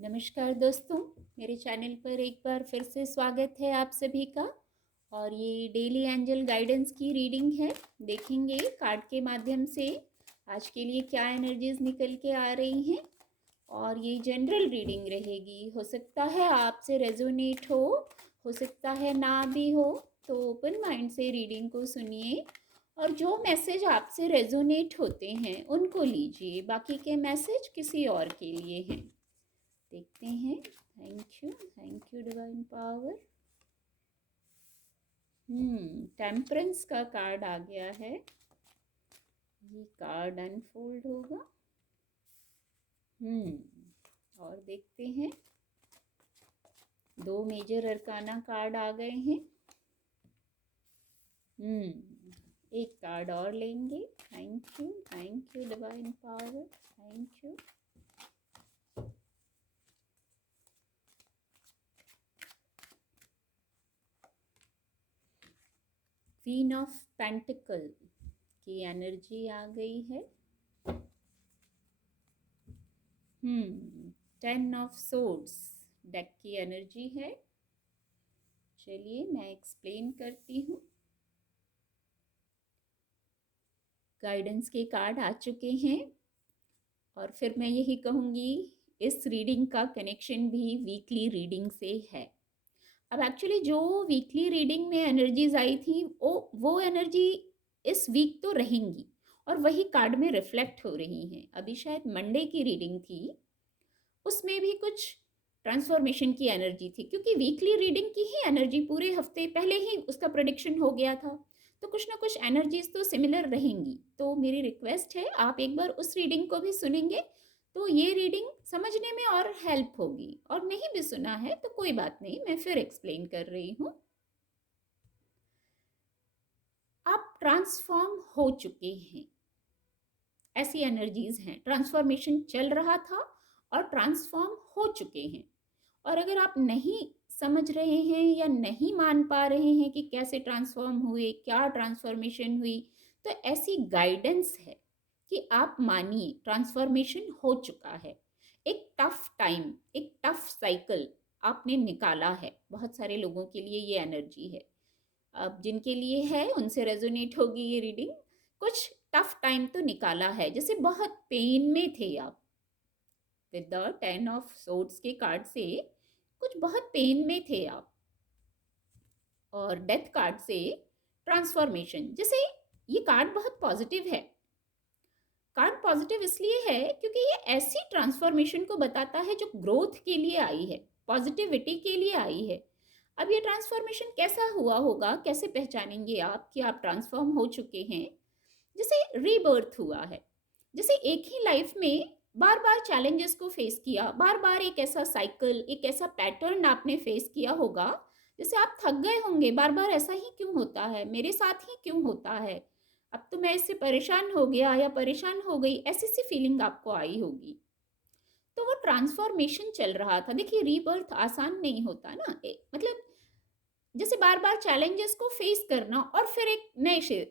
नमस्कार दोस्तों, मेरे चैनल पर एक बार फिर से स्वागत है आप सभी का। और ये डेली एंजल गाइडेंस की रीडिंग है। देखेंगे कार्ड के माध्यम से आज के लिए क्या एनर्जीज निकल के आ रही हैं। और ये जनरल रीडिंग रहेगी। हो सकता है आपसे रेजोनेट हो सकता है ना भी हो। तो ओपन माइंड से रीडिंग को सुनिए और जो मैसेज आपसे रेजोनेट होते हैं उनको लीजिए। बाकी के मैसेज किसी और के लिए हैं। देखते हैं। Thank you divine power. Temperance का कार्ड आ गया है। ये कार्ड अनफोल्ड होगा। और देखते हैं। दो मेजर अरकाना कार्ड आ गए हैं। एक कार्ड और लेंगे। Thank you divine power. Thank you. Queen of pentacle की एनर्जी आ गई है। 10 ऑफ सोर्ड्स डेक की एनर्जी है। चलिए मैं एक्सप्लेन करती हूँ। गाइडेंस के कार्ड आ चुके हैं और फिर मैं यही कहूँगी, इस रीडिंग का कनेक्शन भी वीकली रीडिंग से है। अब एक्चुअली जो वीकली रीडिंग में एनर्जीज आई थी वो एनर्जी इस वीक तो रहेंगी और वही कार्ड में रिफ्लेक्ट हो रही हैं। अभी शायद मंडे की रीडिंग थी, उसमें भी कुछ ट्रांसफॉर्मेशन की एनर्जी थी, क्योंकि वीकली रीडिंग की ही एनर्जी पूरे हफ्ते पहले ही उसका प्रेडिक्शन हो गया था। तो कुछ ना कुछ एनर्जीज तो सिमिलर रहेंगी। तो मेरी रिक्वेस्ट है, आप एक बार उस रीडिंग को भी सुनेंगे तो ये रीडिंग समझने में और हेल्प होगी। और नहीं भी सुना है तो कोई बात नहीं, मैं फिर एक्सप्लेन कर रही हूँ। आप ट्रांसफॉर्म हो चुके हैं, ऐसी एनर्जीज हैं। ट्रांसफॉर्मेशन चल रहा था और ट्रांसफॉर्म हो चुके हैं। और अगर आप नहीं समझ रहे हैं या नहीं मान पा रहे हैं कि कैसे ट्रांसफॉर्म हुए, क्या ट्रांसफॉर्मेशन हुई, तो ऐसी गाइडेंस है कि आप मानिए ट्रांसफॉर्मेशन हो चुका है। एक टफ टाइम, एक टफ साइकिल आपने निकाला है। बहुत सारे लोगों के लिए ये एनर्जी है। अब जिनके लिए है उनसे रेजोनेट होगी ये रीडिंग। कुछ टफ टाइम तो निकाला है, जैसे बहुत पेन में थे आप। विद द 10 ऑफ सोर्ड्स के कार्ड से कुछ बहुत पेन में थे आप। और डेथ कार्ड से ट्रांसफॉर्मेशन, जैसे ये कार्ड बहुत पॉजिटिव है। कार्ड पॉजिटिव इसलिए है क्योंकि ये ऐसी ट्रांसफॉर्मेशन को बताता है जो ग्रोथ के लिए आई है, पॉजिटिविटी के लिए आई है। अब ये ट्रांसफॉर्मेशन कैसा हुआ होगा, कैसे पहचानेंगे आप कि आप ट्रांसफॉर्म हो चुके हैं? जैसे रीबर्थ हुआ है। जैसे एक ही लाइफ में बार बार चैलेंजेस को फेस किया, बार बार एक ऐसा साइकिल, एक ऐसा पैटर्न आपने फेस किया होगा। जैसे आप थक गए होंगे, बार बार ऐसा ही क्यों होता है, मेरे साथ ही क्यों होता है, अब तो मैं इससे परेशान हो गया या परेशान हो गई, ऐसी सी फीलिंग आपको आई होगी। तो वो ट्रांसफॉर्मेशन चल रहा था। देखिए, रीबर्थ आसान नहीं होता ना। मतलब जैसे बार बार चैलेंजेस को फेस करना और फिर एक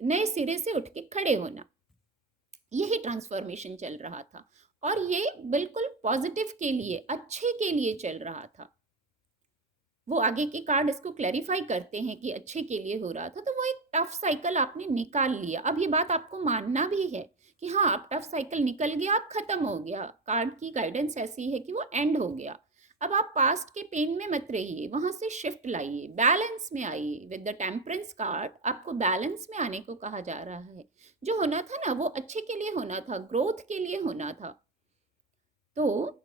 नए सिरे से उठ के खड़े होना, यही ट्रांसफॉर्मेशन चल रहा था। और ये बिल्कुल पॉजिटिव के लिए, अच्छे के लिए चल रहा था। वो आगे के कार्ड इसको क्लैरिफाई करते हैं कि अच्छे के लिए हो रहा था। तो वो एक टफ साइकिल आपने निकाल लिया। अब ये बात आपको मानना भी है कि हाँ, अब टफ साइकिल निकल गया, अब खत्म हो गया। कार्ड की गाइडेंस ऐसी है कि वो एंड हो गया। अब आप पास्ट के पेन में मत रहिए, वहां से शिफ्ट लाइए, बैलेंस में आइए। विद द टेम्परेंस कार्ड आपको बैलेंस में आने को कहा जा रहा है। जो होना था ना, वो अच्छे के लिए होना था, ग्रोथ के लिए होना था। तो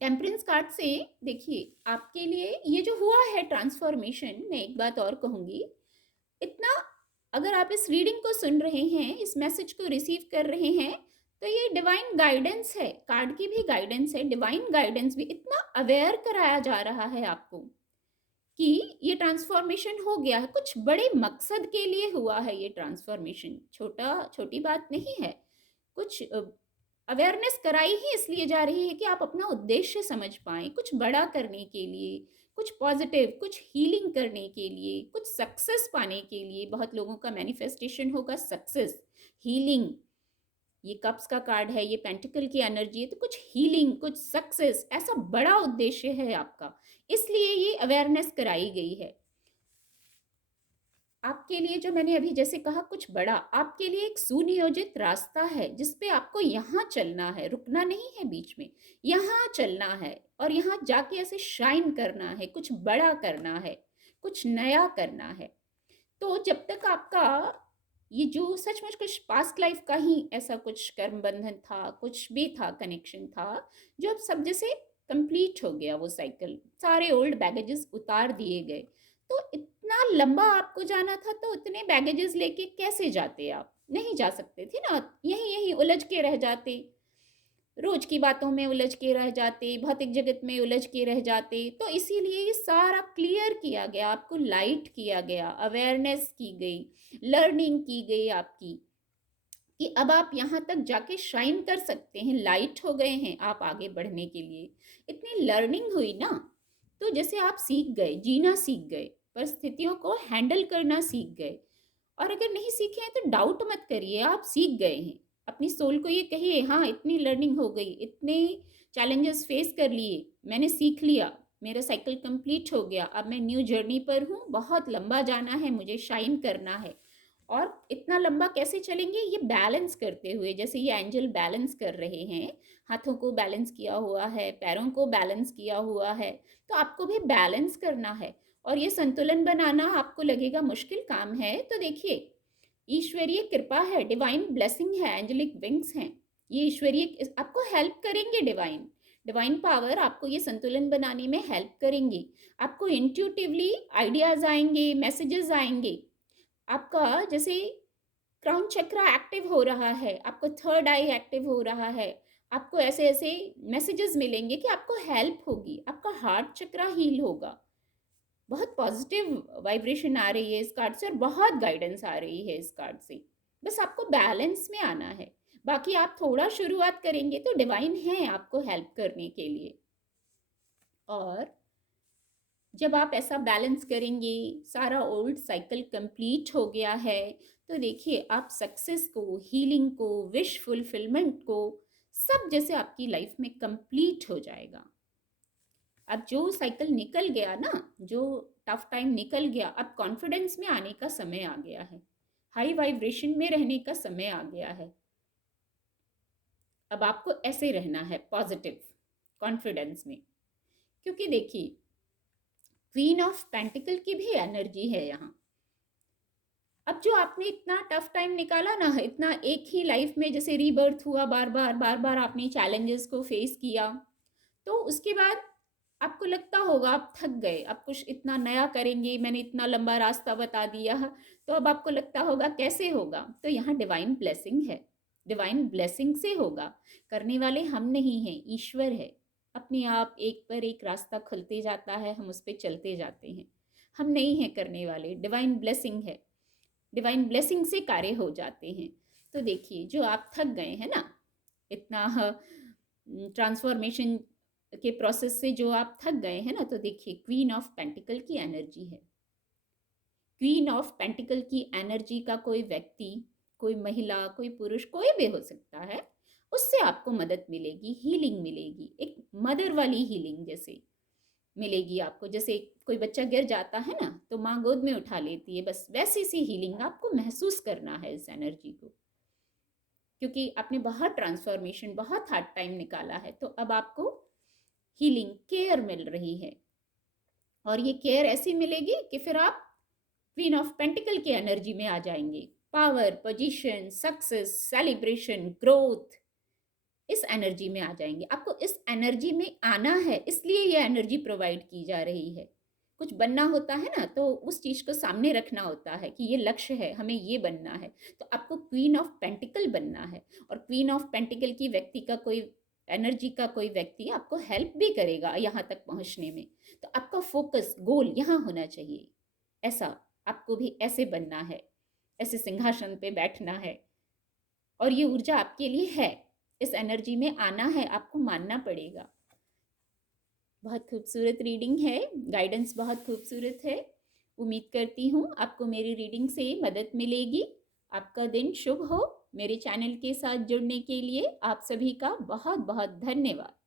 टेम्परेंस कार्ड से देखिए, आपके लिए ये जो हुआ है ट्रांसफॉर्मेशन, मैं एक बात और कहूंगी। इतना, अगर आप इस रीडिंग को सुन रहे हैं, इस मैसेज को रिसीव कर रहे हैं, तो ये डिवाइन गाइडेंस है। कार्ड की भी गाइडेंस है, डिवाइन गाइडेंस भी। इतना अवेयर कराया जा रहा है आपको कि ये ट्रांसफॉर्मेशन हो गया है, कुछ बड़े मकसद के लिए हुआ है ये ट्रांसफॉर्मेशन। छोटी बात नहीं है। कुछ अवेयरनेस कराई ही इसलिए जा रही है कि आप अपना उद्देश्य समझ पाएं, कुछ बड़ा करने के लिए, कुछ पॉजिटिव, कुछ हीलिंग करने के लिए, कुछ सक्सेस पाने के लिए। बहुत लोगों का मैनिफेस्टेशन होगा सक्सेस, हीलिंग, ये कप्स का कार्ड है, ये पेंटिकल की एनर्जी है, तो कुछ हीलिंग, कुछ सक्सेस, ऐसा बड़ा उद्देश्य है आपका, इसलिए ये अवेयरनेस कराई गई है आपके लिए। जो मैंने अभी जैसे कहा, कुछ बड़ा आपके लिए एक सुनियोजित रास्ता है जिस पे आपको यहाँ चलना है, रुकना नहीं है बीच में, यहाँ चलना है और यहाँ जाके ऐसे शाइन करना है, कुछ बड़ा करना है, कुछ नया करना है। तो जब तक आपका ये जो सचमुच कुछ पास्ट लाइफ का ही ऐसा कुछ कर्म बंधन था, कुछ भी था, कनेक्शन था, जो अब सब जैसे कंप्लीट हो गया, वो साइकिल, सारे ओल्ड बैगेजेस उतार दिए गए। तो इतना लंबा आपको जाना था, तो इतने बैगेजेस लेके कैसे जाते आप? नहीं जा सकते थे ना, यहीं यहीं उलझ के रह जाते, रोज की बातों में उलझ के रह जाते, भौतिक जगत में उलझ के रह जाते। तो इसीलिए ये सारा क्लियर किया गया, आपको लाइट किया गया, अवेयरनेस की गई, लर्निंग की गई आपकी, कि अब आप यहाँ तक जाके शाइन कर सकते हैं, लाइट हो गए हैं आप आगे बढ़ने के लिए। इतनी लर्निंग हुई ना, तो जैसे आप सीख गए, जीना सीख गए, परिस्थितियों को हैंडल करना सीख गए। और अगर नहीं सीखे हैं तो डाउट मत करिए, आप सीख गए हैं। अपनी सोल को ये कहिए, हाँ इतनी लर्निंग हो गई, इतने चैलेंजेस फेस कर लिए, मैंने सीख लिया, मेरा साइकिल कंप्लीट हो गया, अब मैं न्यू जर्नी पर हूँ, बहुत लंबा जाना है, मुझे शाइन करना है। और इतना लंबा कैसे चलेंगे? ये बैलेंस करते हुए, जैसे ये एंजल बैलेंस कर रहे हैं, हाथों को बैलेंस किया हुआ है, पैरों को बैलेंस किया हुआ है, तो आपको भी बैलेंस करना है। और ये संतुलन बनाना आपको लगेगा मुश्किल काम है, तो देखिए, ईश्वरीय कृपा है, डिवाइन ब्लेसिंग है, एंजेलिक विंग्स हैं, ये ईश्वरीय आपको हेल्प करेंगे। डिवाइन डिवाइन पावर आपको ये संतुलन बनाने में हेल्प करेंगी। आपको इंट्यूटिवली आइडियाज आएंगे, मैसेजेस आएंगे। आपका जैसे क्राउन चक्रा एक्टिव हो रहा है, आपको थर्ड आई एक्टिव हो रहा है, आपको ऐसे ऐसे मैसेजेस मिलेंगे कि आपको हेल्प होगी, आपका हार्ट चक्रा हील होगा। बहुत पॉजिटिव वाइब्रेशन आ रही है इस कार्ड से, और बहुत गाइडेंस आ रही है इस कार्ड से। बस आपको बैलेंस में आना है, बाकी आप थोड़ा शुरुआत करेंगे तो डिवाइन है आपको हेल्प करने के लिए। और जब आप ऐसा बैलेंस करेंगे, सारा ओल्ड साइकिल कंप्लीट हो गया है, तो देखिए आप सक्सेस को, हीलिंग को, विश फुलफिलमेंट को, सब जैसे आपकी लाइफ में कंप्लीट हो जाएगा। अब जो साइकिल निकल गया ना, जो टफ टाइम निकल गया, अब कॉन्फिडेंस में आने का समय आ गया है, हाई वाइब्रेशन में रहने का समय आ गया है। अब आपको ऐसे रहना है, पॉजिटिव कॉन्फिडेंस में, क्योंकि देखिए क्वीन ऑफ पेंटिकल की भी एनर्जी है यहाँ। अब जो आपने इतना टफ टाइम निकाला ना, इतना एक ही लाइफ में जैसे रीबर्थ हुआ, बार बार बार बार आपने चैलेंजेस को फेस किया, तो उसके बाद आपको लगता होगा आप थक गए, अब कुछ इतना नया करेंगे, मैंने इतना लंबा रास्ता बता दिया, तो अब आपको लगता होगा कैसे होगा। तो यहाँ डिवाइन ब्लेसिंग है, डिवाइन ब्लेसिंग से होगा। करने वाले हम नहीं हैं, ईश्वर है। अपने आप एक पर एक रास्ता खुलते जाता है, हम उस पर चलते जाते हैं, हम नहीं हैं करने वाले, डिवाइन ब्लेसिंग है, डिवाइन ब्लेसिंग से कार्य हो जाते हैं। तो देखिए जो आप थक गए हैं ना, इतना ट्रांसफॉर्मेशन के प्रोसेस से जो आप थक गए हैं ना, तो देखिए क्वीन ऑफ पेंटिकल की एनर्जी है। क्वीन ऑफ पेंटिकल की एनर्जी का कोई व्यक्ति, कोई महिला, कोई पुरुष, कोई भी हो सकता है, उससे आपको मदद मिलेगी, हीलिंग मिलेगी, एक मदर वाली हीलिंग जैसे मिलेगी आपको। जैसे कोई बच्चा गिर जाता है ना, तो माँ गोद में उठा लेती है, बस वैसी सी हीलिंग आपको महसूस करना है इस एनर्जी को, क्योंकि आपने बहुत ट्रांसफॉर्मेशन, बहुत हार्ड टाइम निकाला है, तो अब आपको हीलिंग केयर मिल रही है। और ये केयर ऐसी मिलेगी कि फिर आप क्वीन ऑफ पेंटिकल की एनर्जी में आ जाएंगे। Power, position, success, celebration, growth, इस एनर्जी में आ जाएंगे। आपको इस एनर्जी में आना है, इसलिए ये एनर्जी प्रोवाइड की जा रही है। कुछ बनना होता है ना, तो उस चीज को सामने रखना होता है कि ये लक्ष्य है, हमें ये बनना है, तो आपको क्वीन ऑफ पेंटिकल बनना है। और क्वीन ऑफ पेंटिकल की व्यक्ति का कोई एनर्जी का कोई व्यक्ति आपको हेल्प भी करेगा यहाँ तक पहुँचने में। तो आपका फोकस, गोल यहाँ होना चाहिए, ऐसा आपको भी ऐसे बनना है, ऐसे सिंहासन पे बैठना है। और ये ऊर्जा आपके लिए है, इस एनर्जी में आना है, आपको मानना पड़ेगा। बहुत खूबसूरत रीडिंग है, गाइडेंस बहुत खूबसूरत है। उम्मीद करती हूँ आपको मेरी रीडिंग से मदद मिलेगी। आपका दिन शुभ हो। मेरे चैनल के साथ जुड़ने के लिए आप सभी का बहुत बहुत धन्यवाद।